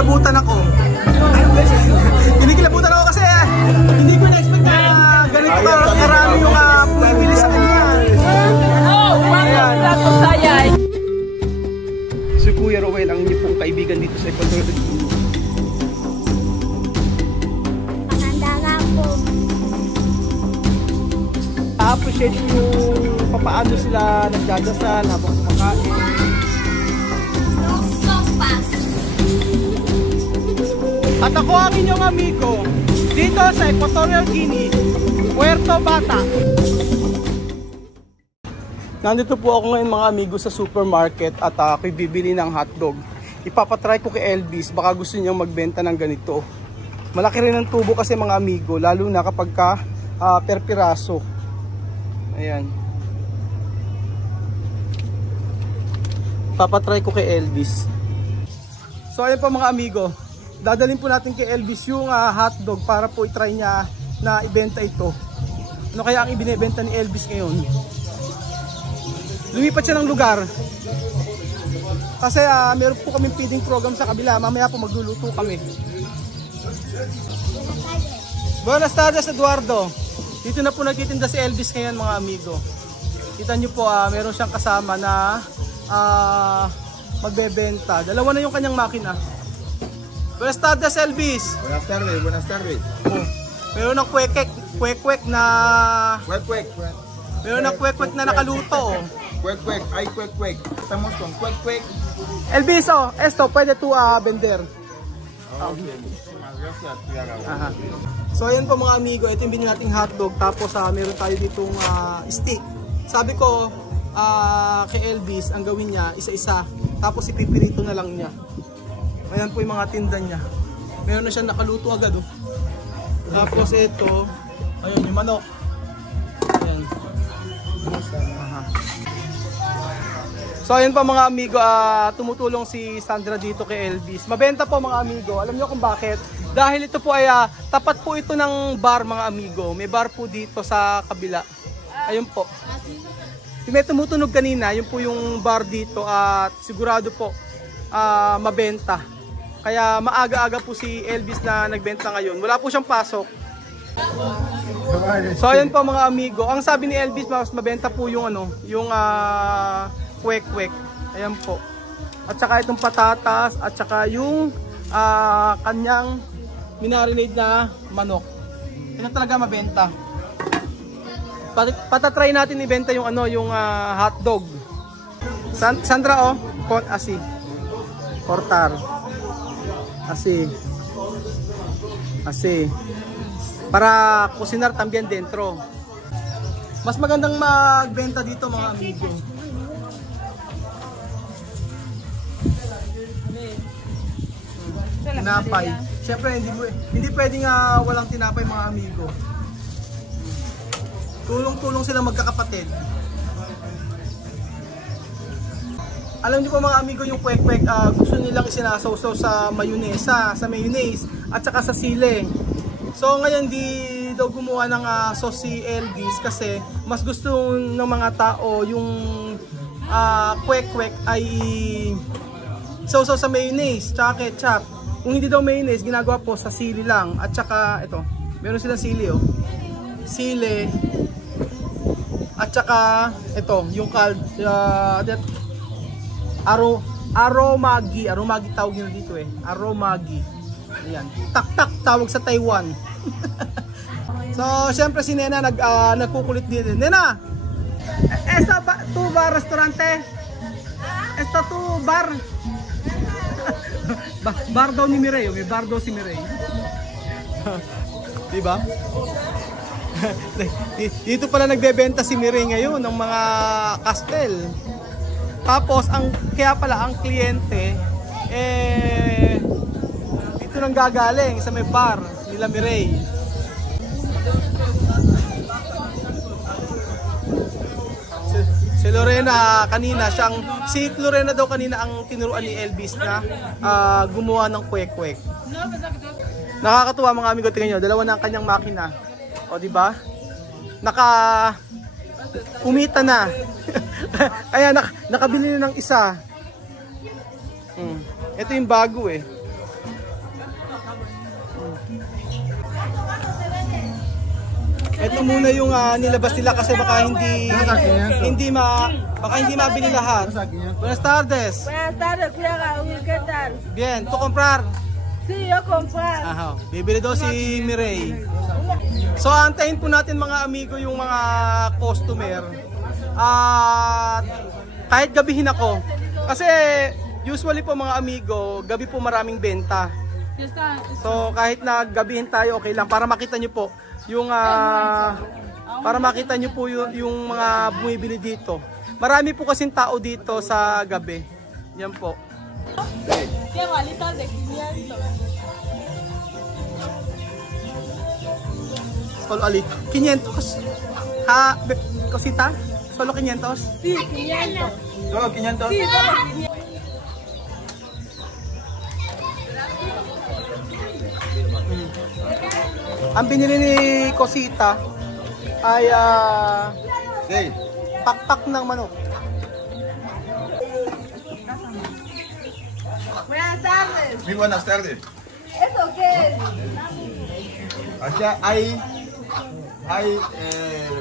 kinikilabutan ako. Kinikilabutan ako kasi hindi ko na-expect na ganito karami yung pumipili sa kanya. Ayan. Si Kuya Roel ang inyong pong kaibigan dito sa Ecuador. Maganda nga po. A-appreciate yung papaano sila nagdadasal habang kumakain. At ako ang inyong amigo dito sa Equatorial Guinea, Puerto Bata. Nandito po ako ngayon mga amigo sa supermarket at ako'y bibili ng hotdog. Ipapatry ko kay Elvis, baka gusto niyang magbenta ng ganito. Malaki rin ang tubo kasi mga amigo, lalo na kapag per piraso. Ayan. Papatry ko kay Elvis. So ayan po mga amigo, dadalhin po natin kay Elvis yung hotdog para po i-try niya na ibenta ito. Ano kaya ang ibinebenta ni Elvis ngayon? Lumipat siya ng lugar. Kasi meron po kaming feeding program sa kabila. Mamaya po magluluto kami. Buenas tardes, Eduardo. Dito na po nagtitinda si Elvis ngayon mga amigo. Kita nyo po meron siyang kasama na magbebenta. Dalawa na yung kanyang makina. Buenas tardes, Elvis. Buenas tardes, buenas tardes. Oh, meron ng kwek-kwek na... Kwek-kwek. Meron ng kwek-kwek na nakaluto. Oh. Kwek-kwek, ay kwek-kwek. Estamos con kwek-kwek. Elvis, esto pwede to vender. Okay, muchísimas gracias, Tía Raúl. Aha. So ayan po mga amigo, ito yung binili nating hotdog. Tapos meron tayo ditong steak. Sabi ko kay Elvis, ang gawin niya isa-isa. Tapos ipipirito na lang niya. Ayan po yung mga tinda niya. Meron na siya nakaluto agad. Oh. Tapos ito, ayun yung manok. Ayan. Aha. So ayun pa mga amigo, tumutulong si Sandra dito kay Elvis. Mabenta po mga amigo. Alam niyo kung bakit? Dahil ito po ay tapat po ito ng bar mga amigo. May bar po dito sa kabila. Ayun po. Yung may tumutunog kanina, yun po yung bar dito at sigurado po mabenta. Kaya maaga-aga po si Elvis na nagbenta ngayon. Wala po siyang pasok. So ayun po mga amigo. Ang sabi ni Elvis, mas mabenta po yung yung kwek-kwek. Ayan po. At saka itong patatas at saka yung kanyang minarinade na manok. Ito talaga mabenta. Patatry natin ibenta yung yung hotdog. Sandra asi. Cortar. Asi. Para kusinar también dentro. Mas magandang magbenta dito mga amigo. Tinapay. Siyempre hindi pwedeng walang tinapay mga amigo. Tulong-tulong sila magkakapatid. Alam niyo po mga amigo yung kwek-kwek, gusto nilang isinasawsaw sa mayonnaise at saka sa sile. So ngayon di daw gumawa ng sauce si Elvis kasi mas gusto ng mga tao yung kwek-kwek ay sausaw sa mayonnaise, tsaka ketchup. Kung hindi daw mayonnaise, ginagawa po sa sili lang. At saka ito, meron silang sili sili. At saka ito, yung aromagi tawag nila dito aromagi. Ayan, tak-tak tawag sa Taiwan. So, syempre si Nena nagkukulit din. Nena, esta tu bar restaurante? Esta tu bar? Bar daw ni Mirey, may bar daw si Mirey. Diba? Dito pala nagbebenta si Mirey ngayon ng mga kastel. Tapos kaya pala ang kliyente dito nang gagaling sa may bar nila Mirey. Si Lorena kanina, si Lorena daw kanina ang tinuruan ni Elvis na gumawa ng kwek-kwek. Nakakatuwa mga amigo, tingnan nyo, dalawa na ang kanyang makina. O di ba? Kumita na. Kaya nakabili na ng isa. Ito yung bago Ito muna yung nilabas nila kasi baka hindi mabili lahat. Buenas tardes. Buenas tardes, Kuya Raúl, ¿qué tal? Bien, ¿tú comprar? Sí, yo comprar. Aha, bibili daw si Mireille. So antayin po natin mga amigo yung mga customer. At kahit gabihin ako. Kasi usually po mga amigo, gabi po maraming benta. So kahit na gabihin tayo, okay lang para makita nyo po yung yung mga bumibili dito. Marami po kasing tao dito sa gabi. Yan po. Qué balitas de 500. Solo ali 500. Cosita? Solo 500? Sí, 500. Solo 500. Sí, solo 500. Ang binili ni Cosita ay Sí. pakpak ng manok. Buenas tardes. Muy buenas tardes. ¿Eso qué es? Acá hay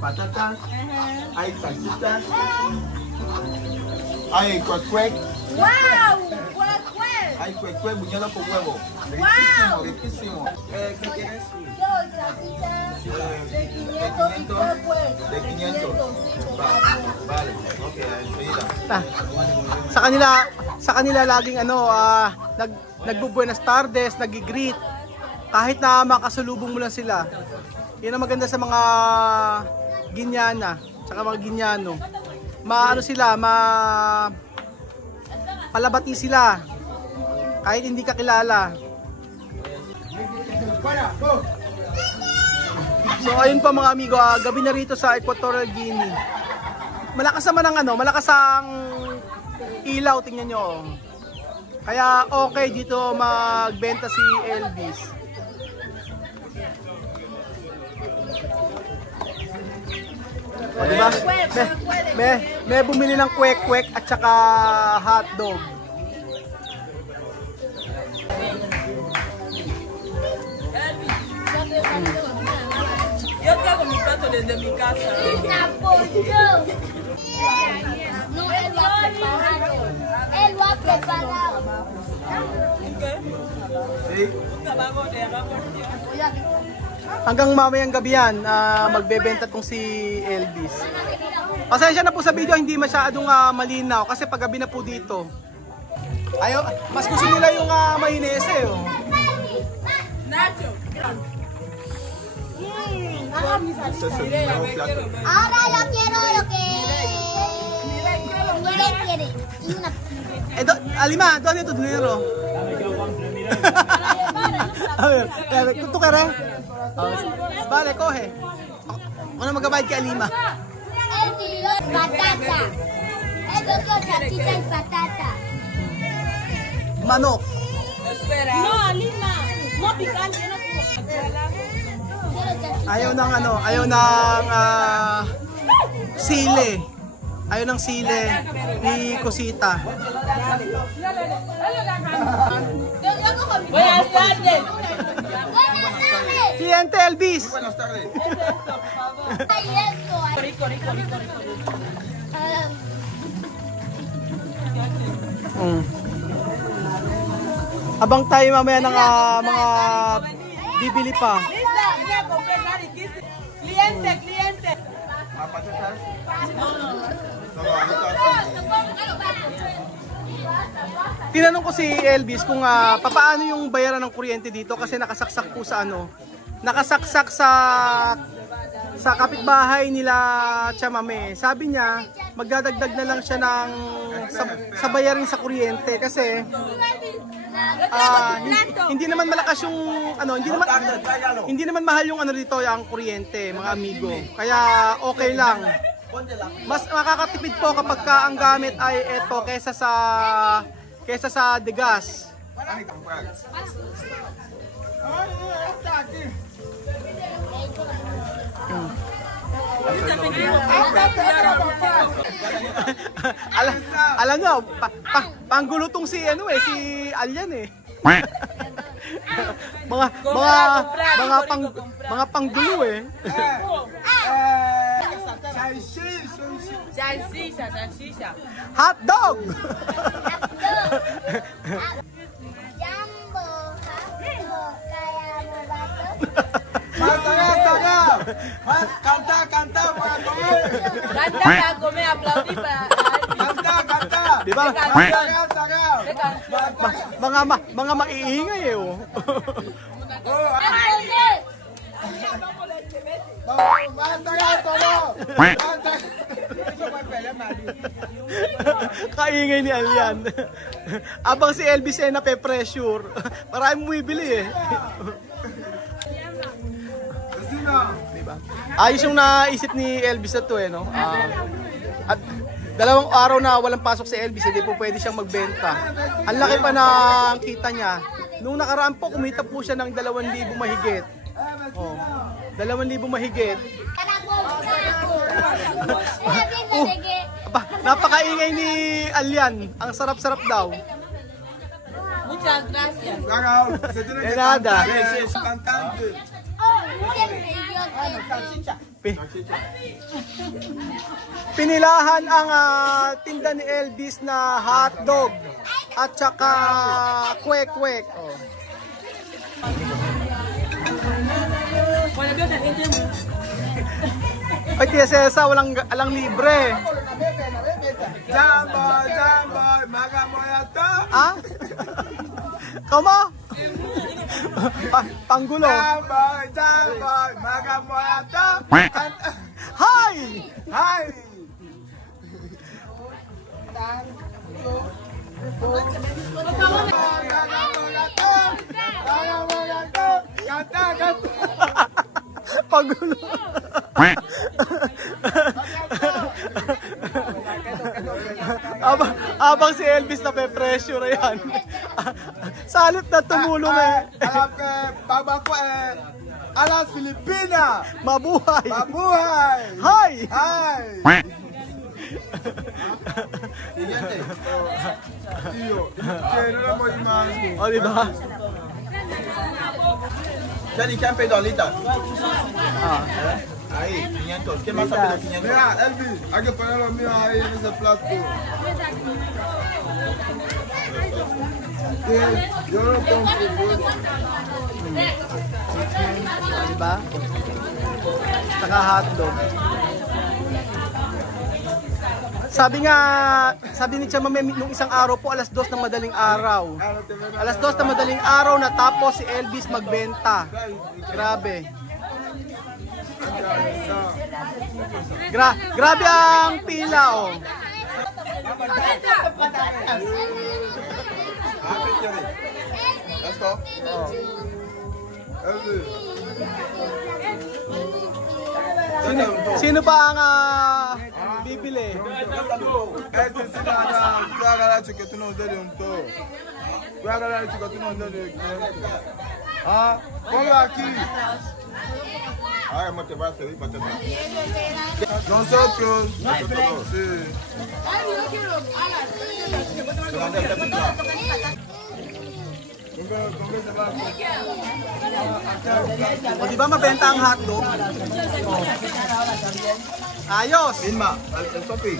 patatas, hay salchichas, hay cuec, ¡Wow! ¿Cuál fue? hay cuec buñuelo con huevo. Wow. Riquísimo. ¿Qué quieres? Dos salchichas de 500 y cuál fue? De 500. Vale, ok, enseguida. Sa kanila laging nagbubuenas tardes, nagigreet. Kahit na makasalubong mo lang sila. Yan ang maganda sa mga Ginyana, tsaka mga Ginyano. Palabati sila. Kahit hindi ka kilala. So ayun pa mga amigo, gabi na rito sa Equatorial Guinea. Malakas ang ilaw, tingnan nyo. Kaya okay dito magbenta si Elvis. O, diba? May bumili ng kwek-kwek at saka hotdog. Yo traigo mi plato desde mi casa. No, él lo ha preparado. Él lo ha preparado. ¿Qué? Sí. Un trabajo de arroz. Hanggang mamayang gabi yan, magbebenta tong si Elvis. Pasensya na po sa video, hindi masyadong malinaw kasi paggabi na po dito. Mas gusto nila yung mahinese. Oh. Nacho. Este es el nuevo plato. Ahora yo quiero lo que Miren quiere. Y una Alima, ¿dónde tu dinero? A ver, ¿tú querés? Vale, coge. Ano magbabayad kay Alima? el kilo patata. El otro salchicha y patata. Manok. Espera. No, Alima. No picante, no Ayaw ng sile. Ayaw ng sile ni Cosita. Buenas tardes. Buenas tardes. Cliente Elvis. Buenas tardes. Ay, esto. Rico. Abang tayo mamaya ng mga bibili pa. Lista. Voy a comprar riquísimo. Cliente. Patatas. Solo Tinanong ko si Elvis kung papaano yung bayaran ng kuryente dito kasi nakasaksak po sa nakasaksak sa kapitbahay nila Chamame. Sabi niya, magdadagdag na lang siya ng sa bayarin sa kuryente kasi hindi naman malakas yung hindi naman mahal yung dito yung kuryente, mga amigo. Kaya okay lang. Mas makakatipid po kapag ang gamit ay ito kaysa sa degas. Alam nyo, panggulutong si si Alyan eh. mga panggulo eh. Salsisa. Hot dog! Jumbo, Jumbo, kaya mo ba to? Canta para comer. Canta para comer, aplaudí para... Canta. Di ba? Saga. Mga maiingay eh oh. Kaingay ni Alian. Abang si Elvis ay nape-pressure. Maraming bumibili eh. Diba? Ayos yung naisip ni Elvis na to eh, no? At dalawang araw na walang pasok si Elvis, hindi po pwede siyang magbenta. Ang laki pa ng kita niya. Nung nakaraan po, kumita po siya ng 2,000 mahigit. Oh, 2,000 mahigit. Napakaingay ni Alian. Ang sarap-sarap daw. Muchas gracias. De nada. Cantante. Pinilahan ang tinda ni Elvis na hotdog at saka kwek-kwek. Oh. Ay, Tia Cesa, alang libre. Jambo, magamoyato. Ah? Kamo? Panggulo. Jambo, magamoyato. Hi! Hi. Canta. Panggulo. Abang si Elvis na pe-pressure yan. Salit na tumulong eh. Alam ke baba ko alas Filipina. Mabuhay. Hi. Hi! Siguiente. Tío, quiero la muy más. O, diba? Chani, ¿qué han pedido ahorita? Ah. Ahí, 500. ¿Qué más ha pedido 500? Mira, Elvis, hay que poner lo mío ahí en ese plato. Yo lo compro. Diba? Saka hotdog. Sabi ni Chama nung isang araw po, alas 2 ng madaling araw. Alas 2 ng madaling araw natapos si Elvis magbenta. Grabe. Grabe ang pila oh. Let's go. Elvis. Sino pa ang bibili? Este sí nada, tú agarras que tú no debes un todo. Tú agarras que tú no debes. Ah, ponlo aquí. Ay, te vas a servir para atrás. Nosotros, sí. O diba mabenta ang hotdog? Oh. Ayos! Vilma, el Sofi.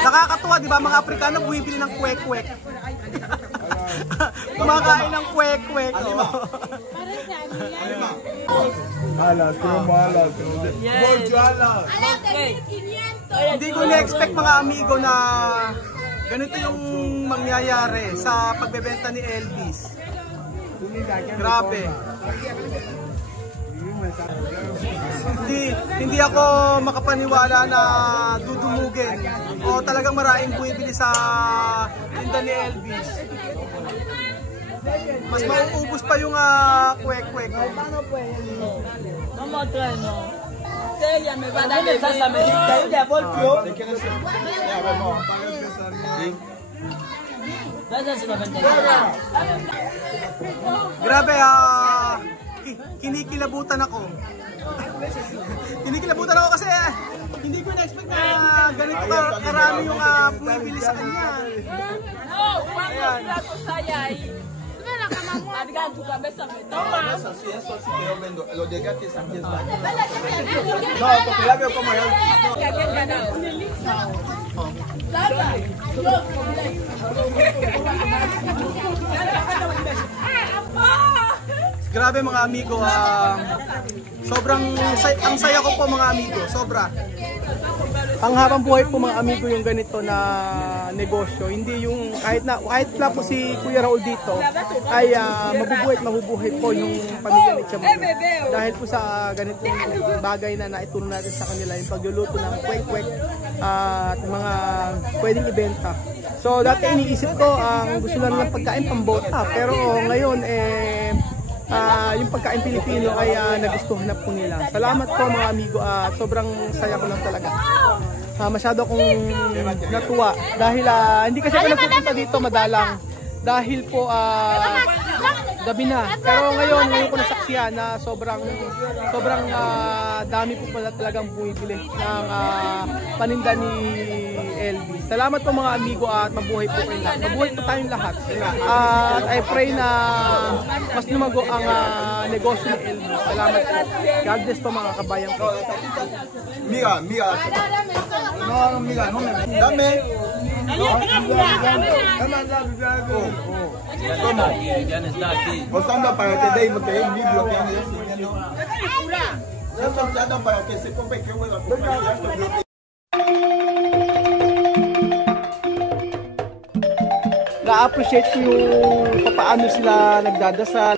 Nakakatuwa, di ba mga Afrikano bumibili ng kwek-kwek? Kumakain ng kwek-kwek. Alas, como alas. Mucho alas. Hindi ko na-expect mga amigo na ganito yung mangyayari sa pagbebenta ni Elvis. Grabe. Hindi ako makapaniwala na dudumugin o talagang maraming bumibili sa tinda ni Elvis. Mas mauubos pa yung kwek-kwek. Vamos a traer, no. Ella me va a dar de salsa mexicana y de voltio. Grabe kinikilabutan ako. Kinikilabutan ako kasi hindi ko na-expect na ganito karami yung bumibili sa kanya. Ayan. No, porque la veo como yo. Grabe mga amigo, sobrang ang saya ko po mga amigo, sobra. Panghabang buhay po mga amigo yung ganito na negosyo. Hindi yung kahit na po si Kuya Raul dito ay mabubuhay po yung pamilya ni Chamon. Dahil po sa ganitong bagay na naituro natin sa kanila, yung pagluluto ng kwek-kwek at mga pwedeng ibenta. So dati iniisip ko ang gusto lang ng pagkain pambota, pero ngayon yung pagkain Pilipino ay nagustuhan na po nila. Salamat po mga amigo, sobrang saya ko lang talaga. Masyado akong natuwa dahil hindi kasi ako nagpupunta dito madalang dahil po gabi na. Pero ngayon ko nasaksihan na sobrang dami po pala talagang bumibili ng paninda ni LB. Salamat po mga amigo at mabuhay po kayo lahat. Mabuhay po tayong lahat. At I pray na mas lumago ang negosyo ni LB. Salamat po. God bless po mga kabayan ko. Mira. No, mira, no me. Dame. ¿Cómo? O sea, anda para que dé porque es un libro que anda enseñando. Eso se anda para que se compre que bueno. Na-appreciate ko yung paano sila nagdadasal.